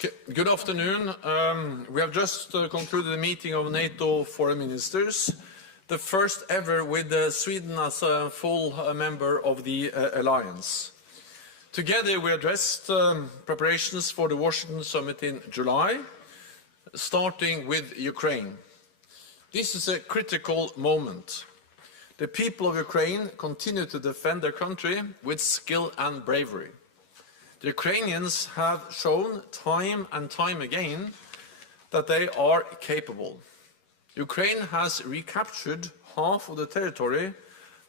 Okay. Good afternoon. We have just concluded a meeting of NATO foreign ministers, the first ever with Sweden as a full member of the alliance. Together we addressed preparations for the Washington summit in July, starting with Ukraine. This is a critical moment. The people of Ukraine continue to defend their country with skill and bravery. The Ukrainians have shown time and time again that they are capable. Ukraine has recaptured half of the territory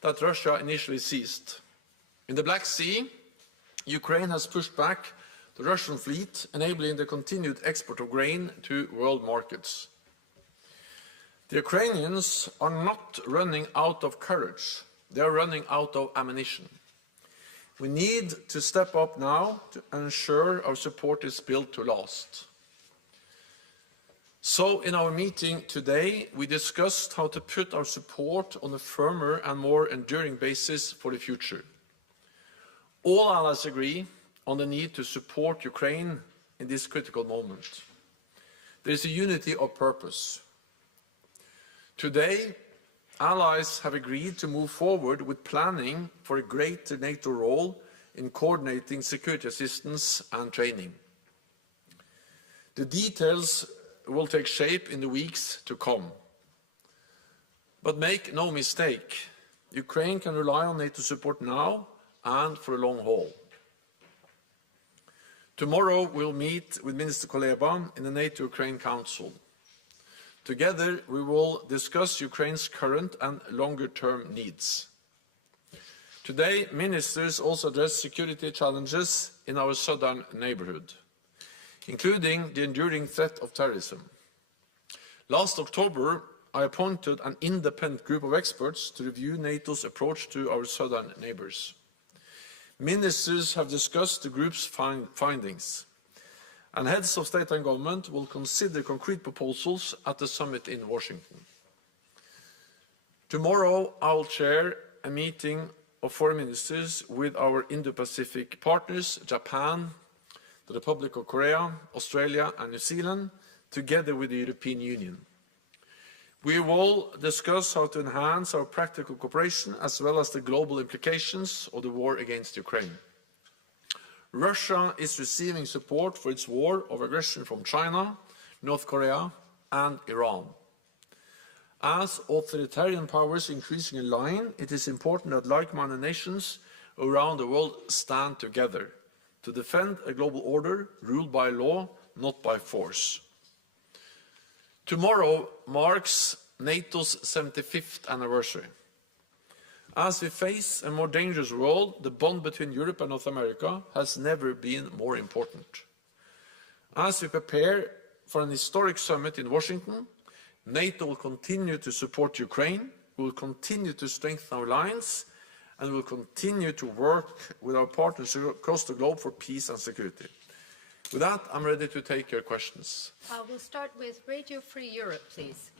that Russia initially seized. In the Black Sea, Ukraine has pushed back the Russian fleet, enabling the continued export of grain to world markets. The Ukrainians are not running out of courage, they are running out of ammunition. We need to step up now to ensure our support is built to last. So in our meeting today, we discussed how to put our support on a firmer and more enduring basis for the future. All allies agree on the need to support Ukraine in this critical moment. There is a unity of purpose. Today, allies have agreed to move forward with planning for a greater NATO role in coordinating security assistance and training. The details will take shape in the weeks to come. But make no mistake, Ukraine can rely on NATO support now and for a long haul. Tomorrow we'll meet with Minister Kuleba in the NATO-Ukraine Council. Together, we will discuss Ukraine's current and longer-term needs. Today, ministers also address security challenges in our southern neighborhood, including the enduring threat of terrorism. Last October, I appointed an independent group of experts to review NATO's approach to our southern neighbors. Ministers have discussed the group's findings, and heads of state and government will consider concrete proposals at the summit in Washington. Tomorrow, I will chair a meeting of foreign ministers with our Indo-Pacific partners, Japan, the Republic of Korea, Australia and New Zealand, together with the European Union. We will discuss how to enhance our practical cooperation as well as the global implications of the war against Ukraine. Russia is receiving support for its war of aggression from China, North Korea and Iran. As authoritarian powers increasingly align, it is important that like-minded nations around the world stand together to defend a global order ruled by law, not by force. Tomorrow marks NATO's 75th anniversary. As we face a more dangerous world, the bond between Europe and North America has never been more important. As we prepare for an historic summit in Washington, NATO will continue to support Ukraine, we will continue to strengthen our alliance, and we will continue to work with our partners across the globe for peace and security. With that, I'm ready to take your questions. We'll start with Radio Free Europe, please.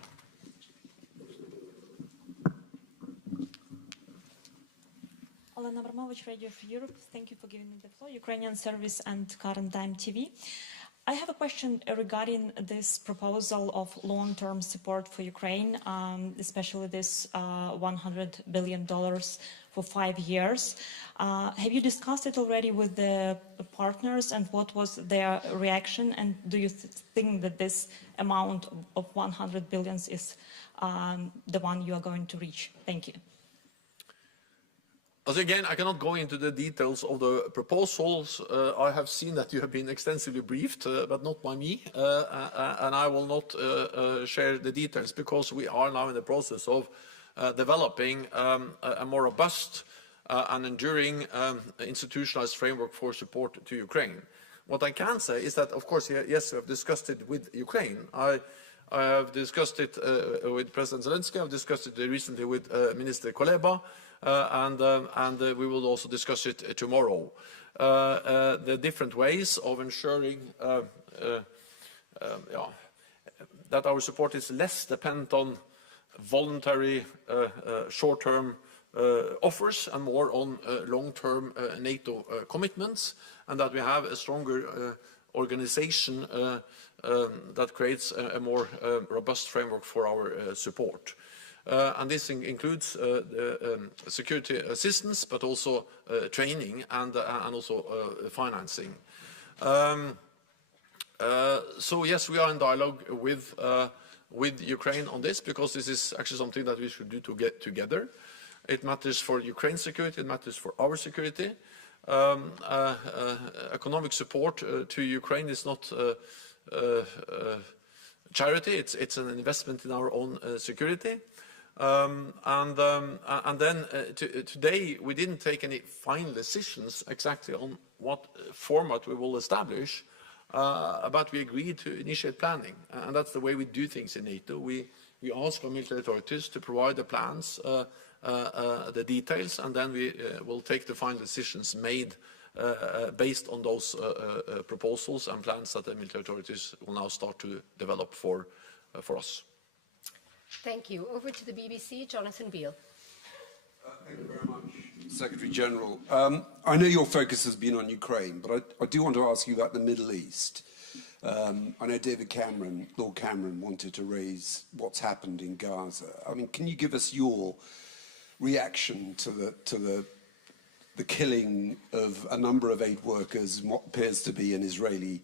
Olena Abramovich, Radio Free Europe. Thank you for giving me the floor. Ukrainian Service and Current Time TV. I have a question regarding this proposal of long-term support for Ukraine, especially this $100 billion for 5 years. Have you discussed it already with the partners and what was their reaction? And do you think that this amount of 100 billion is the one you are going to reach? Thank you. Again, I cannot go into the details of the proposals. I have seen that you have been extensively briefed, but not by me, and I will not share the details because we are now in the process of developing a more robust and enduring institutionalized framework for support to Ukraine. What I can say is that, of course, yes, we have discussed it with Ukraine. I have discussed it with President Zelensky. I've discussed it recently with Minister Kuleba. And we will also discuss it tomorrow. The different ways of ensuring that our support is less dependent on voluntary short-term offers and more on long-term NATO commitments, and that we have a stronger organization that creates a more robust framework for our support. And this includes security assistance, but also training and also financing. So yes, we are in dialogue with Ukraine on this, because this is actually something that we should do to get together. It matters for Ukraine's security, it matters for our security. Economic support to Ukraine is not charity, it's an investment in our own security. Today we didn't take any final decisions exactly on what format we will establish, but we agreed to initiate planning, and that's the way we do things in NATO. We ask our military authorities to provide the plans, the details, and then we will take the final decisions made based on those proposals and plans that the military authorities will now start to develop for us. Thank you. Over to the BBC, Jonathan Beale. Thank you very much, Secretary General. I know your focus has been on Ukraine, but I do want to ask you about the Middle East. I know Lord Cameron wanted to raise what's happened in Gaza. I mean, can you give us your reaction to the killing of a number of aid workers in what appears to be an Israeli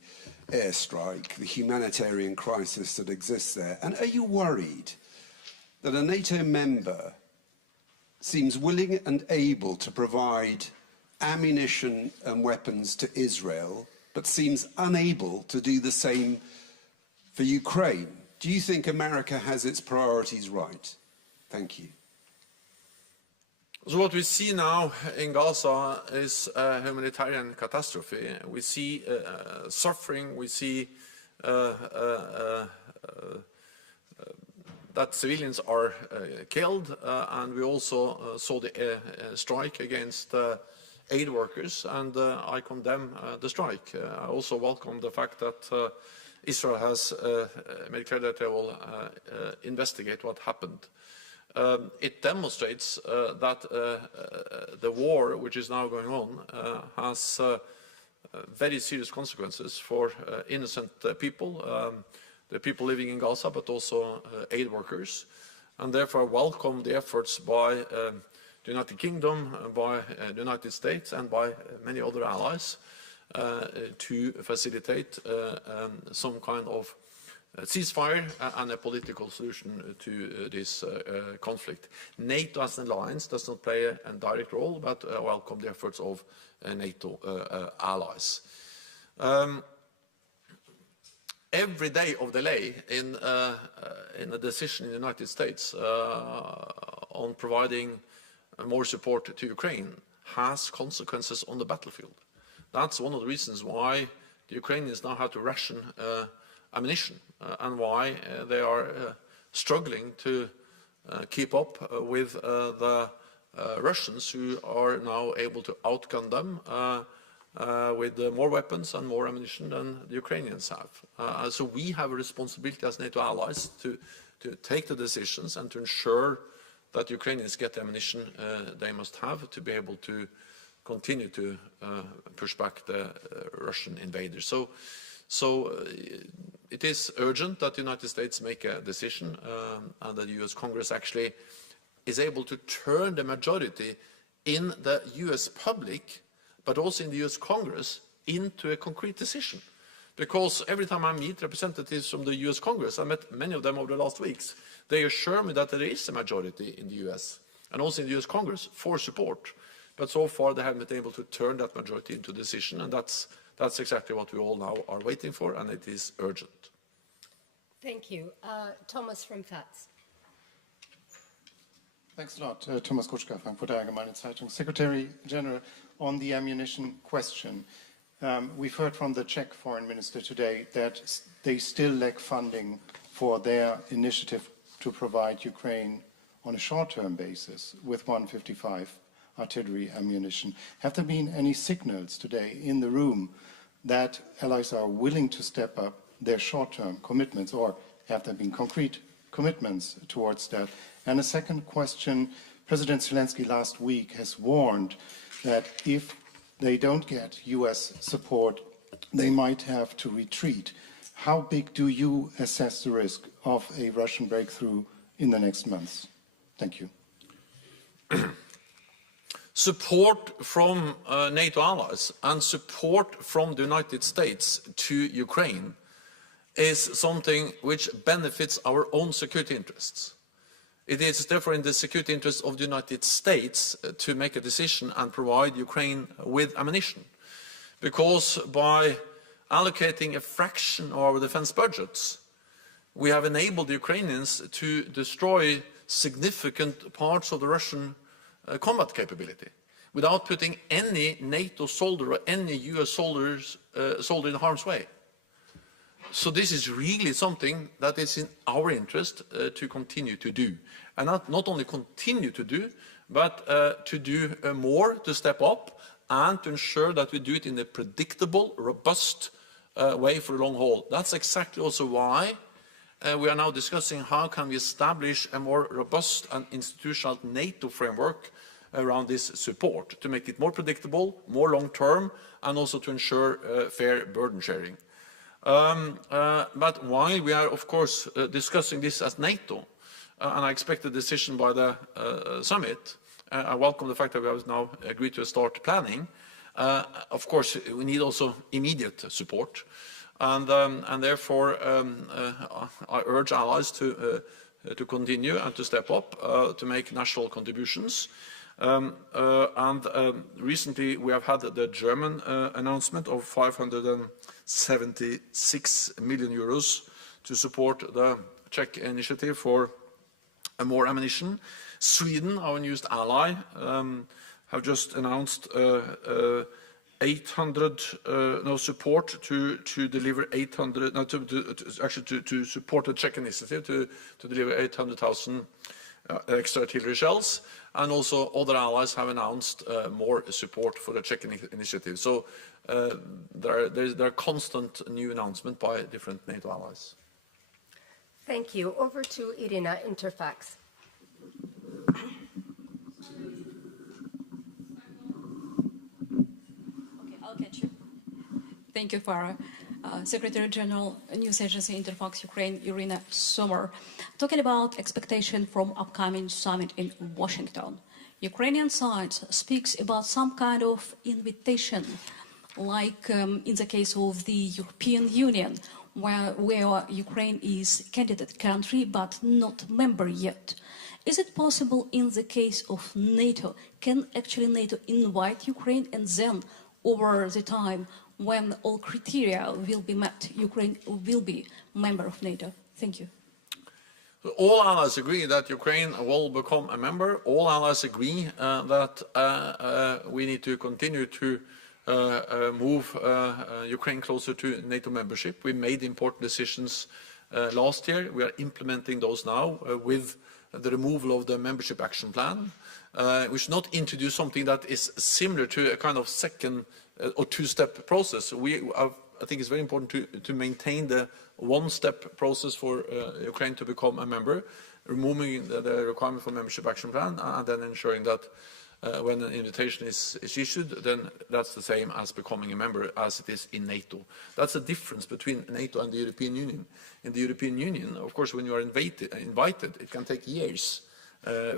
airstrike, the humanitarian crisis that exists there? And are you worried that a NATO member seems willing and able to provide ammunition and weapons to Israel, but seems unable to do the same for Ukraine? Do you think America has its priorities right? Thank you. So what we see now in Gaza is a humanitarian catastrophe. We see suffering, we see that civilians are killed, and we also saw the strike against aid workers, and I condemn the strike. I also welcome the fact that Israel has made clear that they will investigate what happened. It demonstrates that the war which is now going on has very serious consequences for innocent people, the people living in Gaza, but also aid workers, and therefore welcome the efforts by the United Kingdom, by the United States, and by many other allies to facilitate some kind of ceasefire and a political solution to this conflict. NATO as an alliance does not play a direct role, but welcome the efforts of NATO allies. Every day of delay in a decision in the United States on providing more support to Ukraine has consequences on the battlefield. That's one of the reasons why the Ukrainians now have to ration ammunition and why they are struggling to keep up with the Russians, who are now able to outgun them with more weapons and more ammunition than the Ukrainians have. So we have a responsibility as NATO allies to take the decisions and to ensure that Ukrainians get the ammunition they must have to be able to continue to push back the Russian invaders. So it is urgent that the United States make a decision and that the US Congress actually is able to turn the majority in the US public, but also in the US Congress, into a concrete decision. Because every time I meet representatives from the US Congress, I met many of them over the last weeks, they assure me that there is a majority in the US and also in the US Congress for support. But so far they haven't been able to turn that majority into a decision, and that's exactly what we all now are waiting for, and it is urgent. Thank you. Thomas from FATS. Thanks a lot. Thomas Kutschka, Frankfurter Allgemeine Zeitung. Secretary General, on the ammunition question, we've heard from the Czech foreign minister today that they still lack funding for their initiative to provide Ukraine on a short-term basis with 155 artillery ammunition. Have there been any signals today in the room that allies are willing to step up their short-term commitments, or have there been concrete commitments towards that? And a second question, President Zelensky last week has warned that if they don't get US support they might have to retreat. How big do you assess the risk of a Russian breakthrough in the next months? Thank you. Support from NATO allies and support from the United States to Ukraine is something which benefits our own security interests. It is therefore in the security interest of the United States to make a decision and provide Ukraine with ammunition. Because by allocating a fraction of our defense budgets, we have enabled the Ukrainians to destroy significant parts of the Russian combat capability without putting any NATO soldier or any US soldier in harm's way. So this is really something that is in our interest to continue to do. And not only continue to do, but to do more, to step up, and to ensure that we do it in a predictable, robust way for the long haul. That's exactly also why we are now discussing how can we establish a more robust and institutional NATO framework around this support, to make it more predictable, more long-term, and also to ensure fair burden sharing. But while we are, of course, discussing this as NATO, and I expect a decision by the summit, I welcome the fact that we have now agreed to start planning. Of course, we need also immediate support, and therefore I urge allies to continue and to step up to make national contributions. Recently we have had the German announcement of 576 million euros to support the Czech initiative for more ammunition. Sweden, our newest ally, have just announced 800 support to deliver 800 to support the Czech initiative to deliver 800,000 extra artillery shells, and also other allies have announced more support for the Czech initiative. So there are constant new announcements by different NATO allies. Thank you. Over to Irina, Interfax. Okay, I'll catch you. Thank you, Farah. Secretary General, News Agency Interfax Ukraine, Irina Sommer. Talking about expectation from upcoming summit in Washington. Ukrainian side speaks about some kind of invitation, like in the case of the European Union, where Ukraine is candidate country but not member yet. Is it possible in the case of NATO? Can actually NATO invite Ukraine, and then over the time when all criteria will be met, Ukraine will be member of NATO? Thank you. All allies agree that Ukraine will become a member. All allies agree that we need to continue to move Ukraine closer to NATO membership. We made important decisions last year. We are implementing those now with the removal of the membership action plan. We should not introduce something that is similar to a kind of second or two-step process. I think it's very important to maintain the one-step process for Ukraine to become a member, removing the requirement for membership action plan, and then ensuring that when an invitation is issued, then that's the same as becoming a member as it is in NATO. That's the difference between NATO and the European Union. In the European Union, of course, when you are invited, it can take years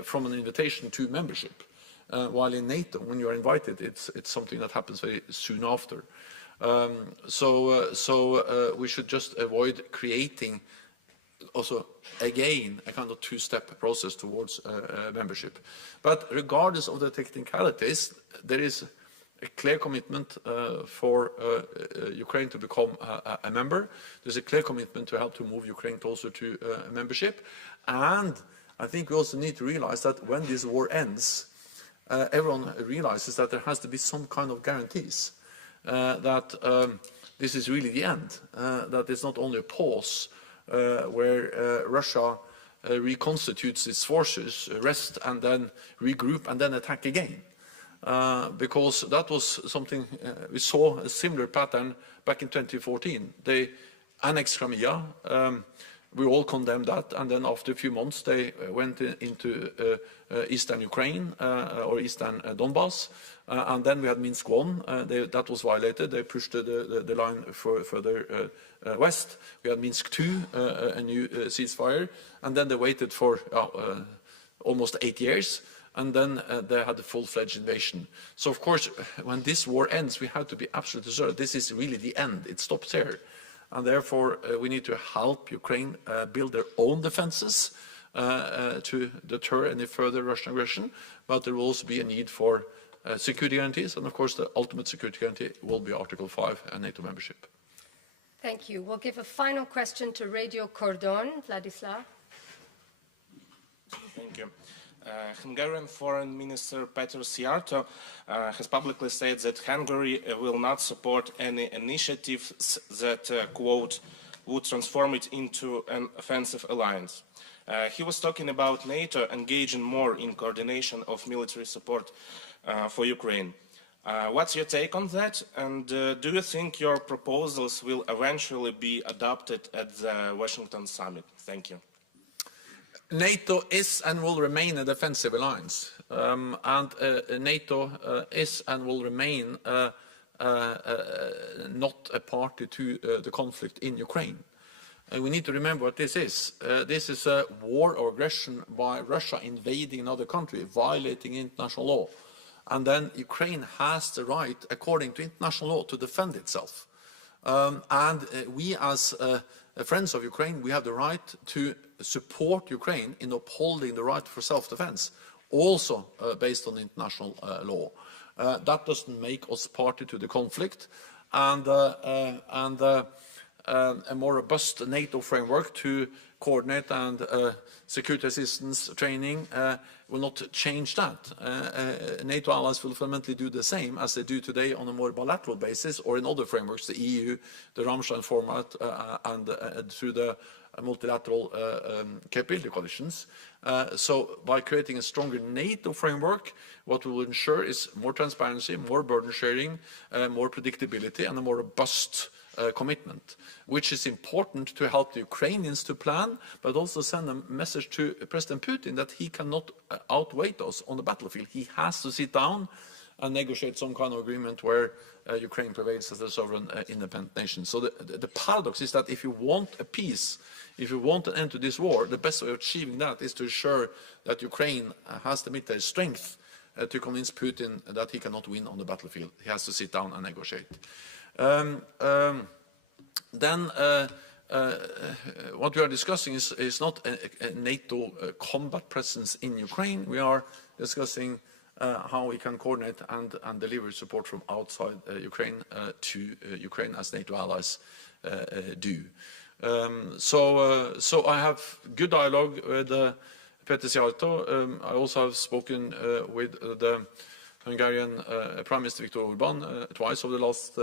from an invitation to membership. While in NATO, when you are invited, it's something that happens very soon after. So we should just avoid creating also, again, a kind of two-step process towards membership. But regardless of the technicalities, there is a clear commitment for Ukraine to become a member. There's a clear commitment to help to move Ukraine closer to membership. And I think we also need to realize that when this war ends, everyone realizes that there has to be some kind of guarantees that this is really the end, that it's not only a pause where Russia reconstitutes its forces, rest and then regroup and then attack again. Because that was something, we saw a similar pattern back in 2014. They annexed Crimea we all condemned that, and then after a few months they went into eastern Ukraine or eastern Donbass, and then we had Minsk I, that was violated. They pushed the line further west. We had Minsk II, a new ceasefire, and then they waited for almost 8 years, and then they had a full-fledged invasion. So of course, when this war ends, we have to be absolutely sure this is really the end. It stops here. And therefore, we need to help Ukraine build their own defenses to deter any further Russian aggression. But there will also be a need for security guarantees. And of course, the ultimate security guarantee will be Article 5 and NATO membership. Thank you. We'll give a final question to Radio Cordon. Vladislav. Thank you. Hungarian Foreign Minister Peter Szijjártó has publicly said that Hungary will not support any initiatives that, quote, would transform it into an offensive alliance. He was talking about NATO engaging more in coordination of military support for Ukraine. What's your take on that? And do you think your proposals will eventually be adopted at the Washington summit? Thank you. NATO is and will remain a defensive alliance, and NATO is and will remain not a party to the conflict in Ukraine. We need to remember what this is. This is a war or aggression by Russia invading another country, violating international law. And then Ukraine has the right, according to international law, to defend itself. We as friends of Ukraine, we have the right to support Ukraine in upholding the right for self-defense, also based on international law. That doesn't make us party to the conflict, and a more robust NATO framework to coordinate and security assistance training will not change that. NATO allies will fundamentally do the same as they do today on a more bilateral basis or in other frameworks, the EU, the Ramstein format, and through the multilateral capability coalitions. So by creating a stronger NATO framework, what we will ensure is more transparency, more burden sharing, more predictability, and a more robust commitment, which is important to help the Ukrainians to plan, but also send a message to President Putin that he cannot outweigh us on the battlefield. He has to sit down and negotiate some kind of agreement where Ukraine prevails as a sovereign independent nation. So the paradox is that if you want a peace, if you want an end to this war, the best way of achieving that is to ensure that Ukraine has the military strength to convince Putin that he cannot win on the battlefield. He has to sit down and negotiate. What we are discussing is not a NATO combat presence in Ukraine. We are discussing how we can coordinate and deliver support from outside Ukraine to Ukraine as NATO allies do. So I have good dialogue with Peter Szijjártó. I also have spoken with the Hungarian Prime Minister Viktor Orbán twice over the last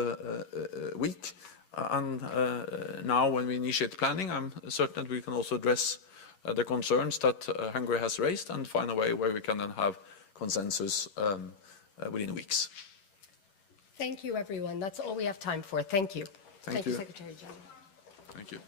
week. And now when we initiate planning, I'm certain that we can also address the concerns that Hungary has raised and find a way where we can then have consensus within weeks. Thank you, everyone. That's all we have time for. Thank you. Thank you. Secretary General. Thank you.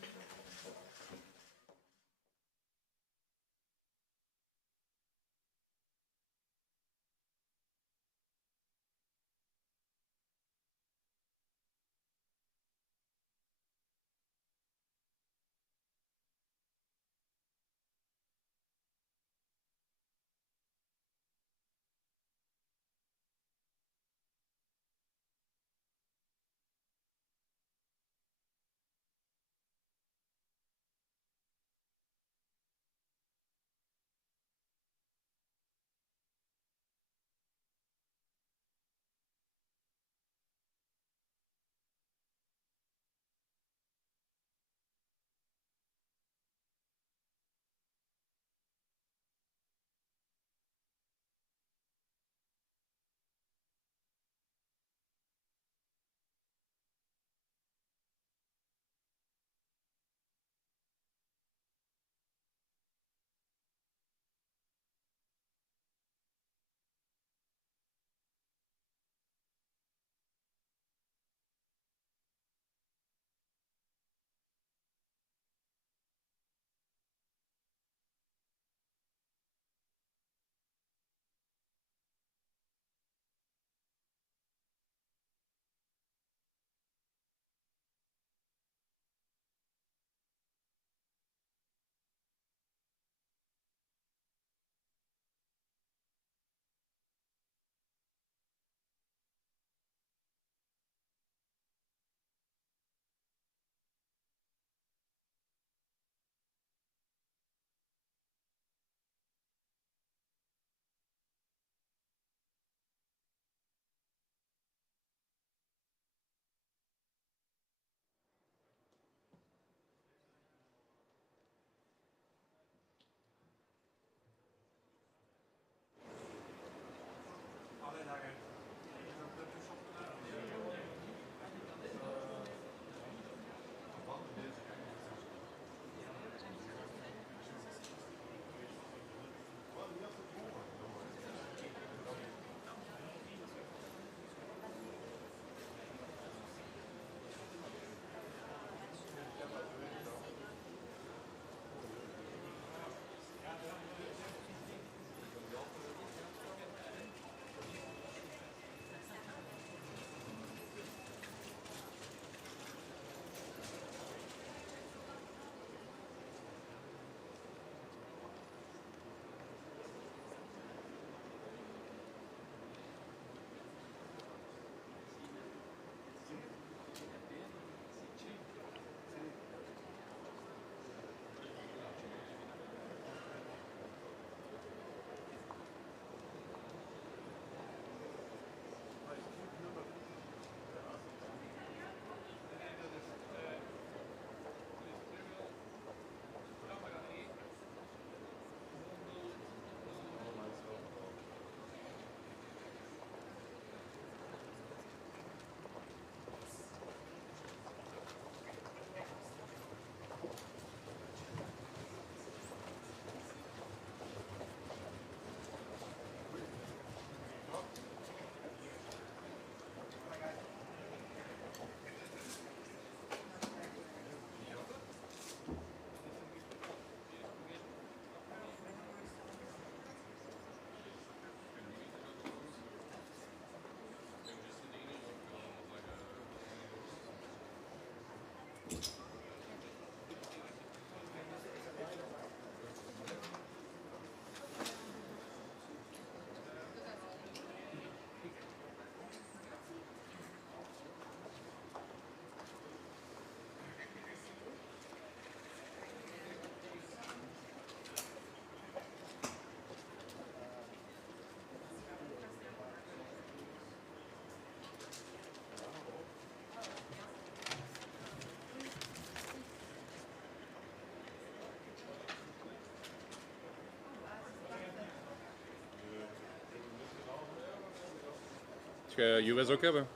US ook hebben.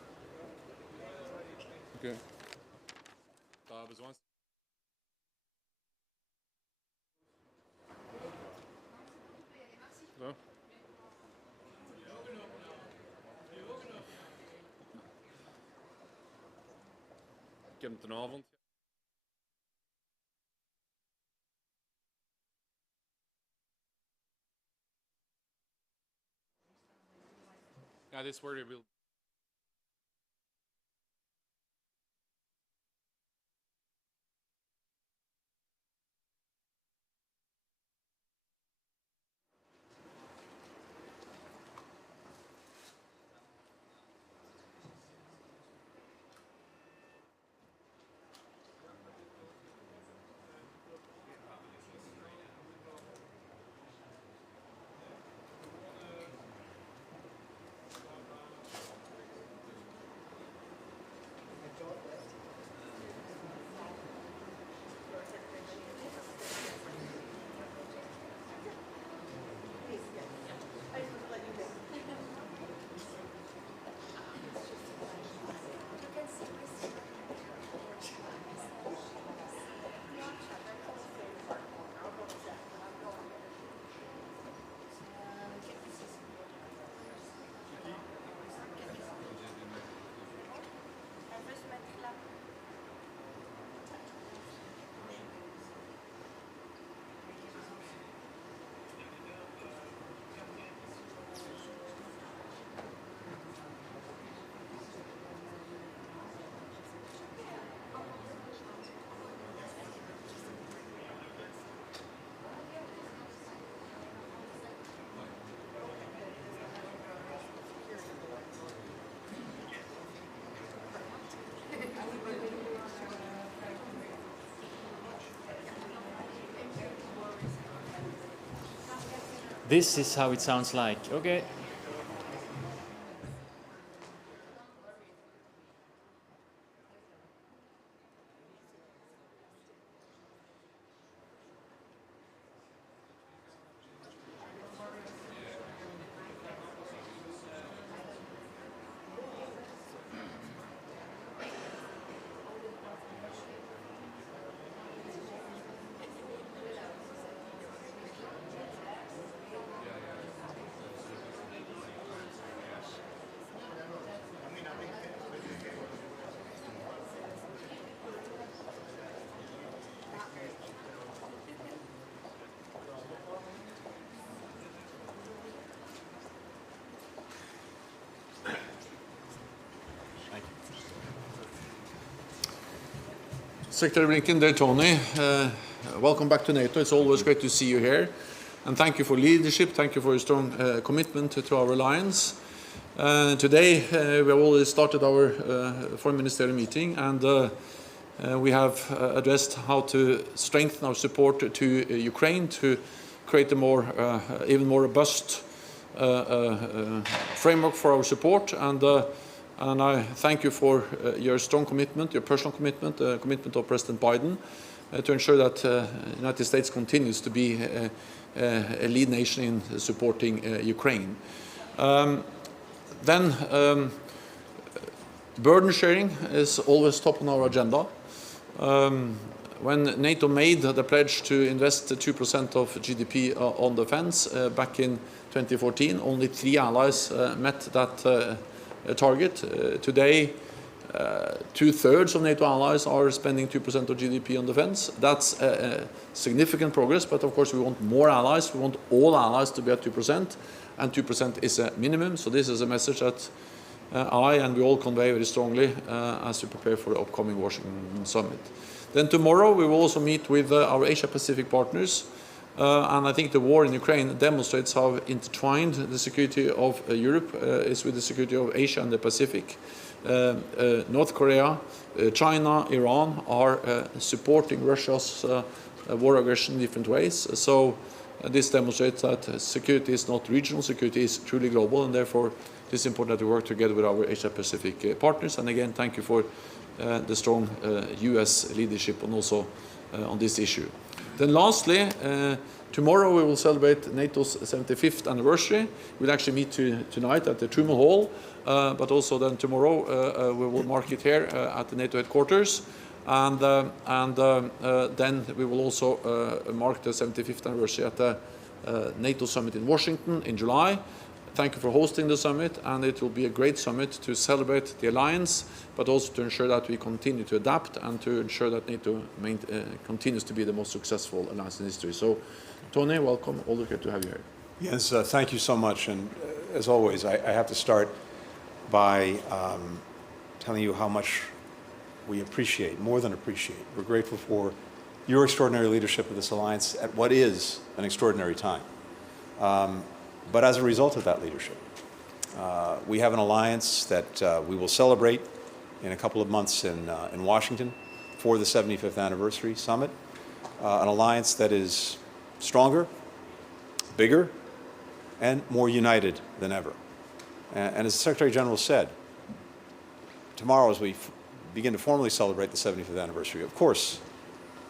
Oké. Daar bezwaar. Zo. Ik heb het vanavond. Ja, dit is waar je wilt. This is how it sounds like. Okay. Secretary Blinken, dear Tony, welcome back to NATO. It's always great to see you here. And thank you for leadership. Thank you for your strong commitment to our alliance. Today, we have already started our foreign ministerial meeting, and we have addressed how to strengthen our support to Ukraine to create a even more robust framework for our support. And I thank you for your strong commitment, your personal commitment, the commitment of President Biden to ensure that the United States continues to be a lead nation in supporting Ukraine. Burden sharing is always top on our agenda. When NATO made the pledge to invest 2% of GDP on defense back in 2014, only 3 allies met that target. Today, 2/3 of NATO allies are spending 2% of GDP on defense. That's significant progress, but of course we want more allies. We want all allies to be at 2%, and 2% is a minimum. So this is a message that I and we all convey very strongly as we prepare for the upcoming Washington summit. Then tomorrow we will also meet with our Asia-Pacific partners. And I think the war in Ukraine demonstrates how intertwined the security of Europe is with the security of Asia and the Pacific. North Korea, China, Iran are supporting Russia's war aggression in different ways. So this demonstrates that security is not regional, security is truly global, and therefore it is important that we work together with our Asia-Pacific partners. And again, thank you for the strong US leadership and also on this issue. Then lastly, tomorrow we will celebrate NATO's 75th anniversary. We'll actually meet tonight at the Truman Hall, but also then tomorrow we will mark it here at the NATO Headquarters. And then we will also mark the 75th anniversary at the NATO Summit in Washington in July. Thank you for hosting the summit, and it will be a great summit to celebrate the alliance, but also to ensure that we continue to adapt and to ensure that NATO continues to be the most successful alliance in history. So, Tony, welcome. All good to have you here. Yes, thank you so much. And as always, I have to start by telling you how much we appreciate, more than appreciate. We're grateful for your extraordinary leadership of this alliance at what is an extraordinary time. But as a result of that leadership, we have an alliance that we will celebrate in a couple of months in Washington for the 75th anniversary summit. An alliance that is stronger, bigger, and more united than ever. And as the Secretary General said, tomorrow as we begin to formally celebrate the 75th anniversary, of course,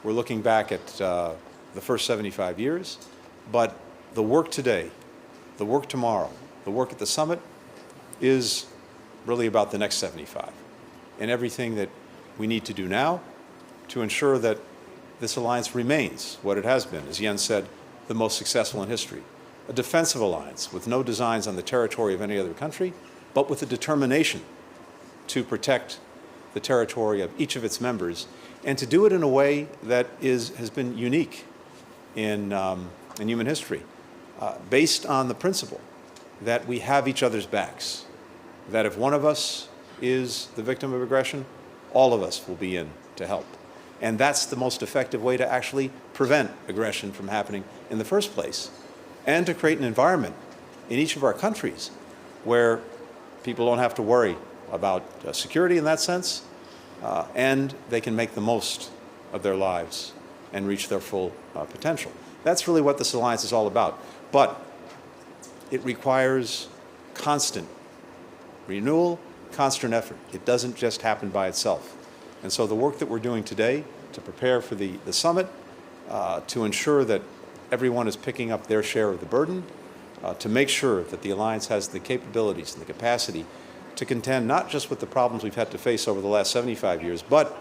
we're looking back at the first 75 years, but the work today, the work tomorrow, the work at the summit is really about the next 75 and everything that we need to do now to ensure that this alliance remains what it has been, as Jens said, the most successful in history. A defensive alliance with no designs on the territory of any other country, but with a determination to protect the territory of each of its members and to do it in a way that has been unique in human history. Based on the principle that we have each other's backs, that if one of us is the victim of aggression, all of us will be in to help. And that's the most effective way to actually prevent aggression from happening in the first place, and to create an environment in each of our countries where people don't have to worry about security in that sense, and they can make the most of their lives and reach their full potential. That's really what this alliance is all about. But it requires constant renewal, constant effort. It doesn't just happen by itself. And so the work that we're doing today to prepare for the summit, to ensure that everyone is picking up their share of the burden, to make sure that the alliance has the capabilities and the capacity to contend not just with the problems we've had to face over the last 75 years, but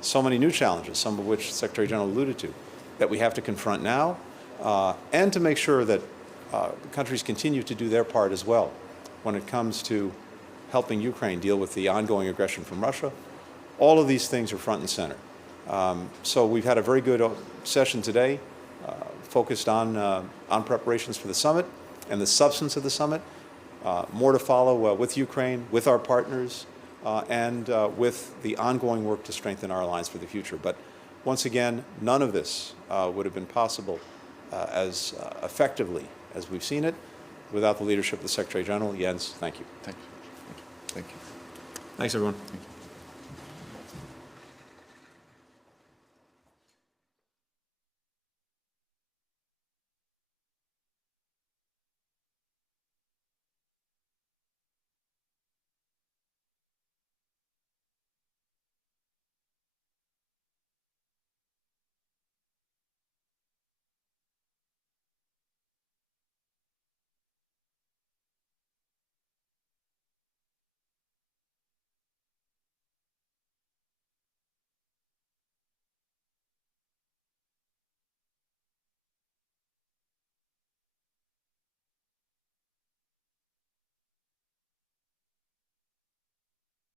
so many new challenges, some of which Secretary General alluded to, that we have to confront now, and to make sure that countries continue to do their part as well when it comes to helping Ukraine deal with the ongoing aggression from Russia. All of these things are front and center. So we've had a very good session today, focused on preparations for the summit and the substance of the summit. More to follow with Ukraine, with our partners, and with the ongoing work to strengthen our alliance for the future. But once again, none of this would have been possible as effectively as we've seen it without the leadership of the Secretary General. Jens, thank you. Thank you. Thank you. Thanks, everyone. Thank you.